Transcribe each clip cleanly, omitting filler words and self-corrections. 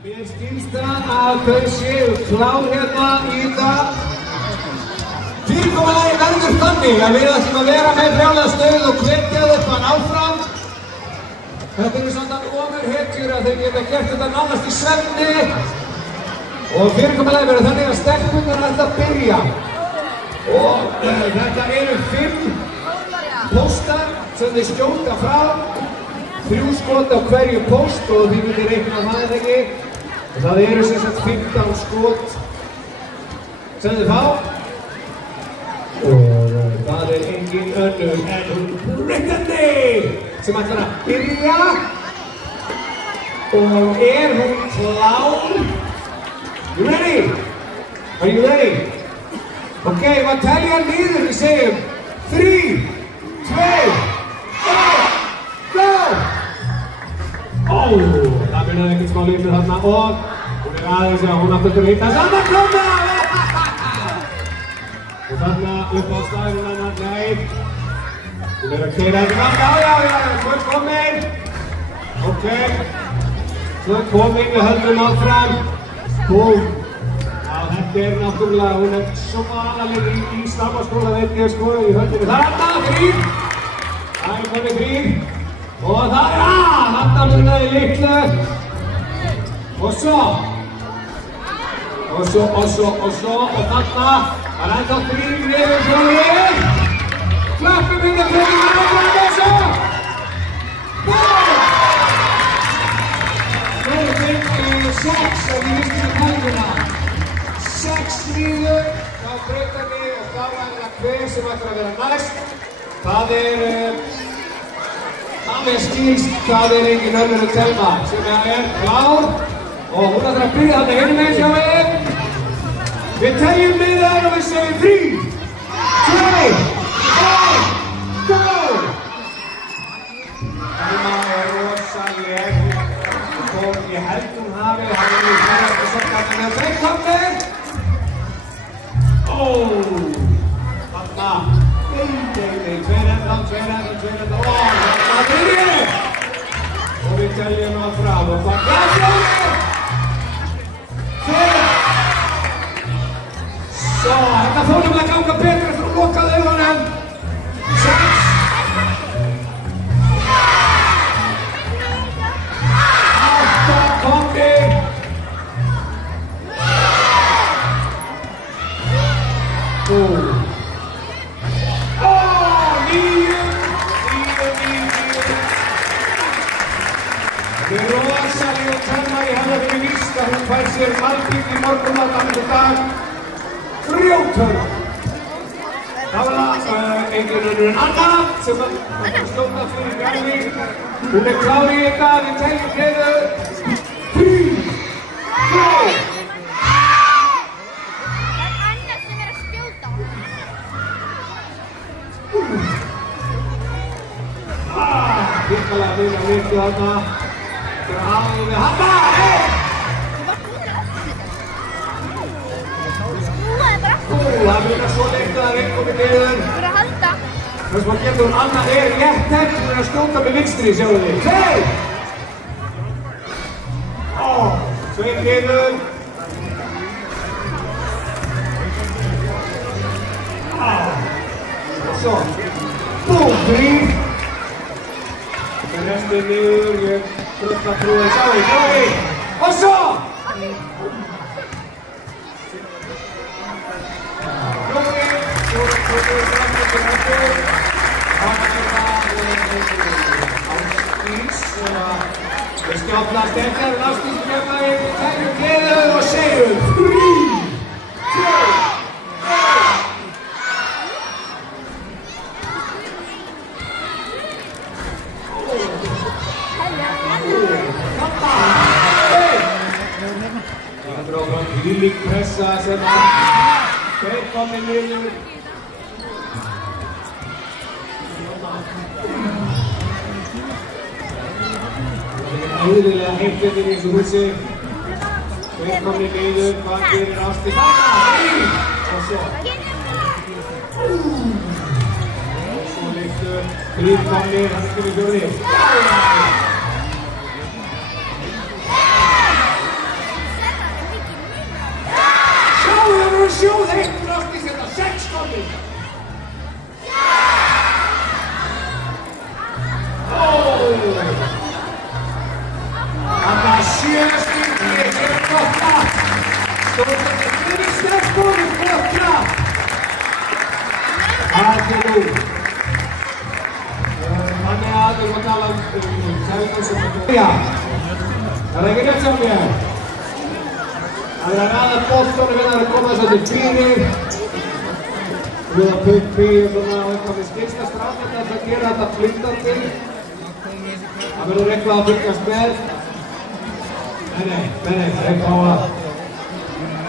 Mér skilst það að þau séu klár hérna í dag. Fyrirkomulagið verður þannig að við ætlum að vera með brjálæða stuð og hvetja þetta áfram. Þetta eru svona ofurhetjur að þeir geta gert þetta nánast í svefni. Og fyrirkomulagið verður þannig að stelpurnar ætla að byrja. Og þetta eru 5 póstar sem þeir skjóta frá. 3 skot á hverju póst og þið myndir reikna það ekki. Og það eru sem sagt 15 skot sem þið fá. Og það er engin önnur en hún Brittany sem ætlar að byrja. Og er hún klár? You ready? Are you ready? Ok, maður telja niður, við segjum 3, 2, 1, go! Það byrjaði ekkert smá lítið þarna og hún er aðeins að hún átti að hitta saman klóna! Og þarna upp á staðinu hennar, nei. Hún er að keyra þetta fram, já, svo er komin. Ok, svo er komin, við höldum áfram. Búm! Já, þetta er náttúrulega, hún er svakaleg í staffaskóla, veit ég sko, í höldinu. Þarna, 3. Það er komið 3. Og það er þarna munnaði litlu. Og svo. Og þarna. Það er ennþá 3 niður fjórir. Klappum yngar fyrir áfram þessu. Nú fengi 6 ef ég visti tölvuna. 6 niður. Þá breytar við og þá er það hver sem ætlar að vera næst. Það er mér skilst það er engin önnur en Thelma sem er klár og hún ætlar að byrja þarna hinum megin hjá við. Við teljum niður og við segjum 3, 2, 1, go! Thelma er rosaleg og ég held hún hafi og svolítið að með breykkomnir. Þarna. Tveir endan. Það byrjir! Og við teljum það fram og það glasjóðir! 4! Svo, þetta fór nefnilega að ganga betur eftir að lokaði augunum. 6! 8 komið! 9! Þau eru rosaleg og Thelma, ég hef það fyrir víst að hún fær sér malbygg í morgunmat annars dag. Grjóthörn! Það var engin önnur en Anna sem að skjóta fyrir Bjarni. Hún er klár í þetta, við teljum niður. 3, 2! Það er Anna sem er að skjóta. Virkilega vilja litlu þarna. Það er alveg hafna! Það byrjar svo lengt að það er komið niður. Þú verður að halda. Þess að getur hún Anna er rétt henn sem er að skjóta með vinstri, sjáum við. 2 niður. Og svo. Búm, 3. Það er restið niður, ég tröfla trúið, sjáum við. Og svo! Við skjáflast eftir afstýrskjöfnaði, við teljum niður og segjum 3, 2, 1. Það er áfram hvílík pressa sem þeir komið niður. Æðilega heimfettir í þessu húsi. Þeir komið niður, hvað gerir Ásdís? Og svo. Og svo litlu. 3 komið, hann er komið 4. sjóðheitt Frostís þetta 6 komnir. Þarna 7 stíkli, hér gott kraft. Stórstættir fyrir stelpunum, gott kraft. Það er nú. Þannig að við erum að tala kæfum sem Já, það ekki rétt hjá mér. Það að raða boltanum hérna að koma svolítið fyrir. Við að pumpi og eitthvað við skilsta strafnir að gera þetta flindandi. Það verður eitthvað að fylgjast með. Nei, eitthvað á að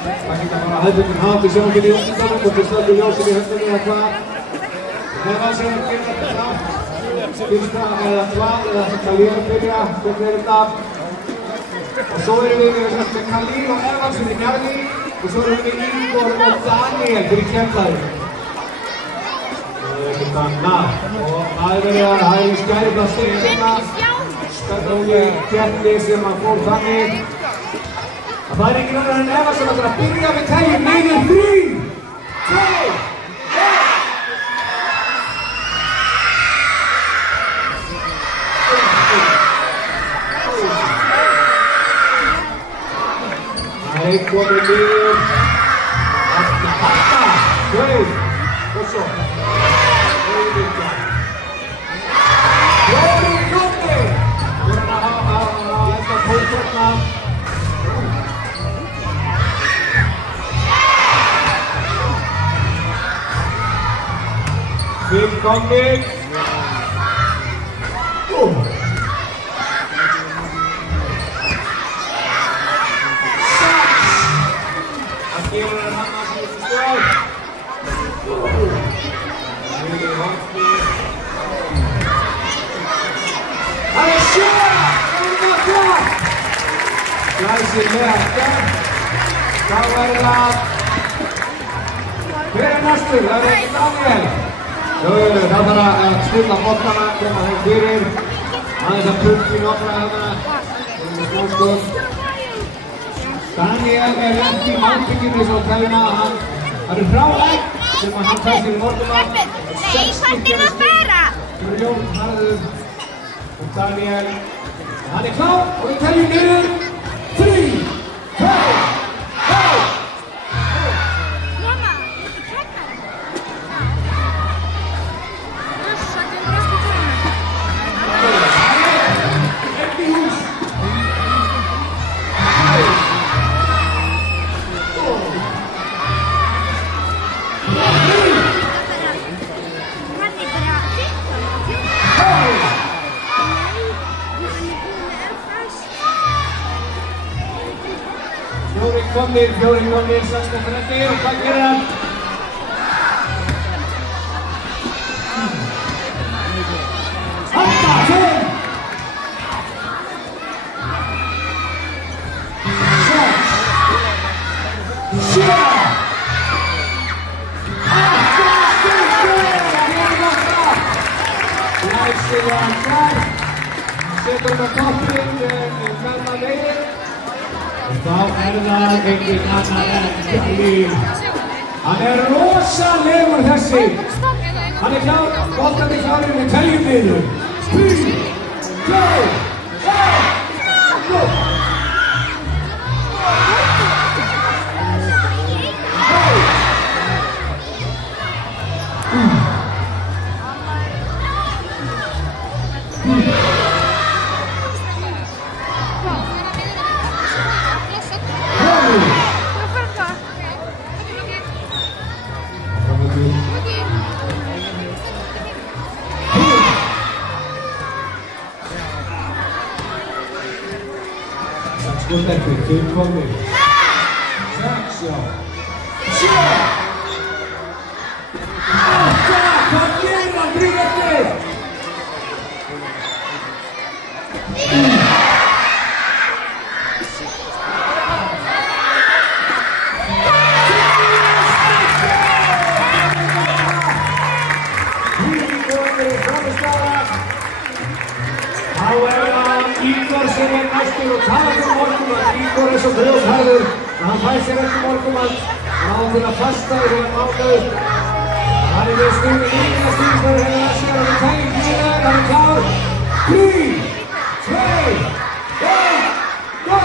það geta bara hefðbundin hátt í sjónum í útidánum og til slöku ljósið í höndunni eða hvað. Ef að segja að gera þetta fram, skilsta eða hvað eða Kalín að byrja, hvernig þetta. Og svo erum við með Kalín og Evans fyrir Njarðvík og svo erum við Ígor og Daniel fyrir Keflavík. Það er ekkert annað og það er verið að hægja skærið á stíkina. Spennandi keppni sem að fór þannig. Það er ekki annar en Evans sem ætlar að byrja við teljum niður 3, 2, 1. Það er komið niður. 8, 2, og svo. 4 komnir. Við erum að lenda tókvörna. 5 komnir. 6. Það gefur hann að síðustu stjórn. Það er 7! Glæsilega sterkt. Þá er það hver er næstur? Það er Daniel. Það þarf að stilla bollana, koma þeim fyrir. Aðeins að pumpi nokkra þarna. Daniel er lent í málbygginu svo kæfina. Það eru frálegg sem að hann fæst í morgunum. Nei, hvað er það að bera? Það eru Jón Harður og Daniel. Hann er klár og við teljum niður. 3, 2, 1. Mamma, viltu kekka það? Rossa, það er rosa tóna. Ekki hús. Fjórir komnir, 16 eftir og hvað gerir hann? Átta, 5, 6, 7, 8 styrkur! Það er nokkra! Glæsilega þar. Setur hann á toppinn með veginn. Þá er það enginn annar en Kalín. Hann er rosalegur þessi. Hann er klár, boltandi klárir, við teljum niður. 3, 2, 1, go! Skott eftir, 5 komnir. 6, já. 7, 8, hvað gerir hann? 3 eftir. Ígor sem er næstur og talar um morgun að Ígor er svo grjótharður að hann fær sér ekki morgumat. Hann á til að fasta í þegar mánuð. Hann er við stuðið líka stýrstæður hefur að sér og við tægjum fyrir hann er klár. 3, 2, 1, go!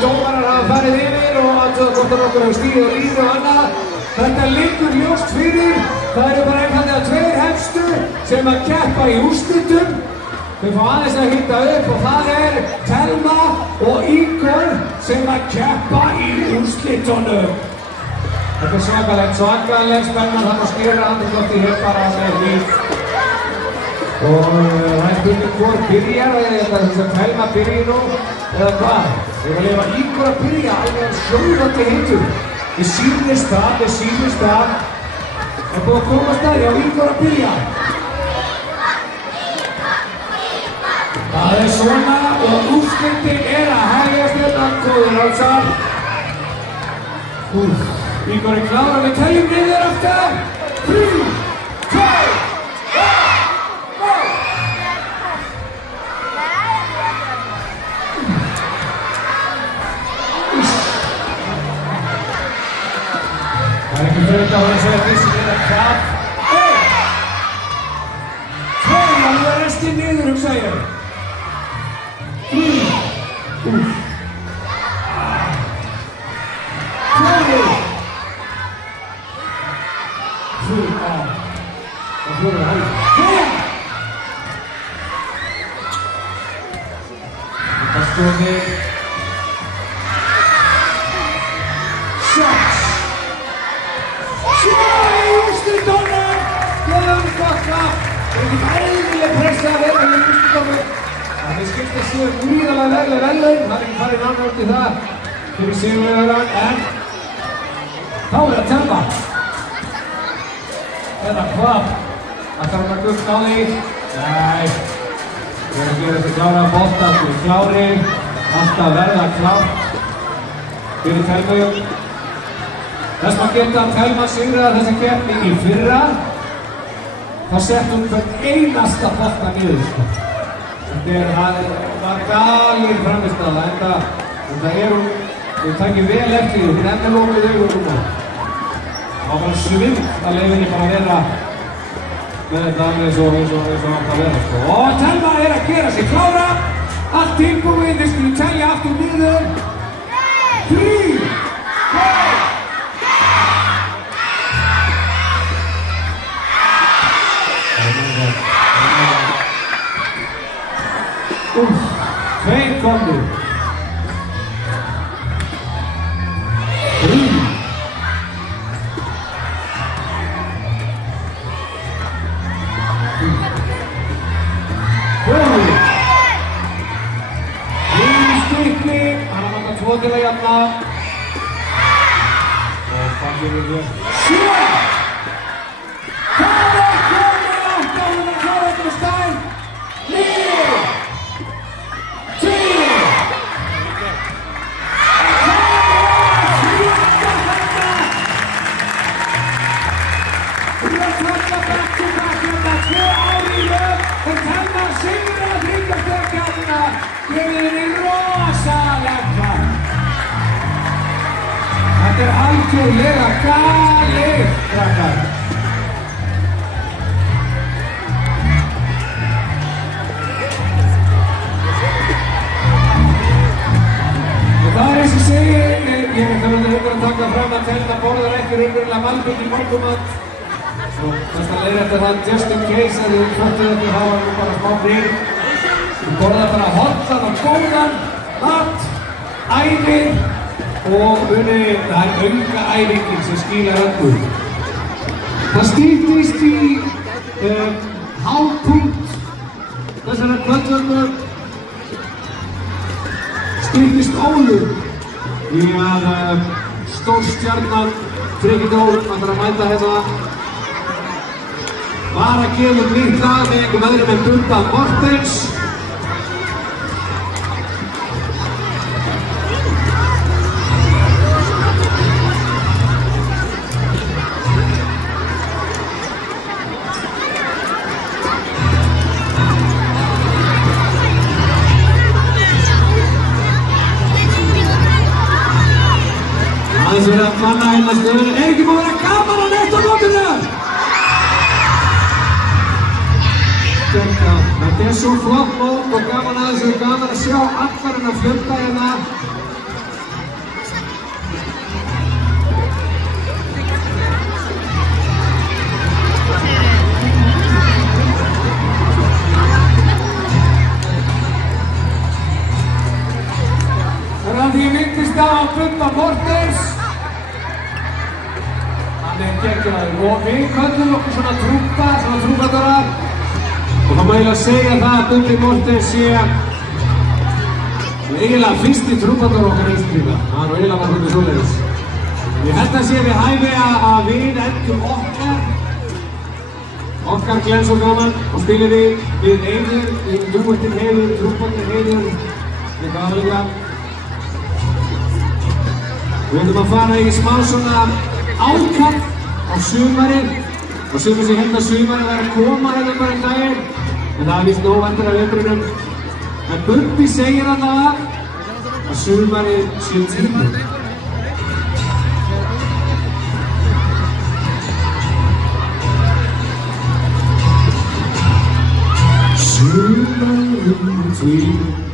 Dómarar hafa farið yfir og aðtöða hvort að okkur hafa stíð og líð og annað. Þetta liggur ljóst fyrir. Það eru bara einfallega 2 hefstu sem að keppa í úrslitum. Þau fá aðeins að hitta upp og það er Thelma og Igor sem að keppa í úrslitunum. Þetta er svakalegt spennan hann að skera andrúmsloftið hér bara með líf. Og það er spurning hvor byrjar og ég held að þess að Thelma byrji nú eða hvað? Við viljum að Igor að byrja alveg sjóðandi heitur. Við sýnist það. Það er búið að komast að, já, Igor að byrja. Það er svona og úrslitin er að hefjast hérna, góður álsar. Igor er klár og við teljum niður aftur. 3, 2, 1, go! Það er ekki fyrir að vera að segja fyrst að þetta kraft. 1, 2, og nú er restin niður, hugsa ég. 3, 4, Það skiptir sér gríðarlega verðlaun, það er ekki farið nánar út í það fyrir sigurvegarann, en þá er það Thelma. Eða hvað? Ætlar hann að gugga á því? Nei. Við erum að gera þessi klára bolta, við erum klárir, alltaf verða klárt fyrir Thelmu. Þess maður geta að Thelma sigraði þessa keppni í fyrra, þá sett hún hvern einasta bolta niður. Það var galin framistæða, en það er hún, við tækjum vel eftir því, við enda lókuð augunum og það var bara svind að leiðinni bara að vera með þetta alveg eins og átt að vera. Og Thelma er að gera sig klára, allt tilbúið, við skulum telja aftur niður. 3, 2 komnir. 3. 4. 3 stykki, hann að nota 2 til að jafna. Og fangir við hér. 7. Það er komið 8 og hann að klára þetta á stæn. 9. 10. Þetta er algjörlega galið, krakkar. Og það er eins og segir, ég veit að taka fram að Thelma borðar ekki raunverulega malbygg í morgumat. Best að leiða eftir það, just in case, að þið fóttuð þetta, þá var nú bara smá frí. Við borðum bara hollan og góðan, mat, æfir og það er aukaæfingin sem skilar öllu. Það stýttist í hápunkt þessara kvöldvöku. Stýttist Ólur í að stórstjarnan Freki Dór ætlar að mæta hérna. Var að gefa nýtt lag með einhverjum öðrum en Bubba Mortens. Aðeins verið að manna hérna stöðunum. Er ekki búið að vera gaman að neitt á mótinu? Þetta er svo flott mót og gaman að þessu, gaman að sjá allar hennar fjölda hérna. Það er að því ég myndist á Bubba Mortens. Hann er geggjaður og við köllum okkur svona trúbadara. Og það má eiginlega segja það að Bubbi Mortens sé eiginlega fyrsti trúbadar okkar Íslendinga. Það er eiginlega bara hvernig svoleiðis. Ég held að sé við hæfi að við endum okkar glens og gaman og spilum við Eiður, við Dúettin Heiður, trúbadar Heiður, við gamanlega. Við ætlum að fara í smá svona ákall á sumarið og sumir sem held að sumarið væri að koma hérna bara í daginn en það er víst nóg vandur af veturunum. En Bubbi segir að sumarið sé tíminn. Sumarið tíminn.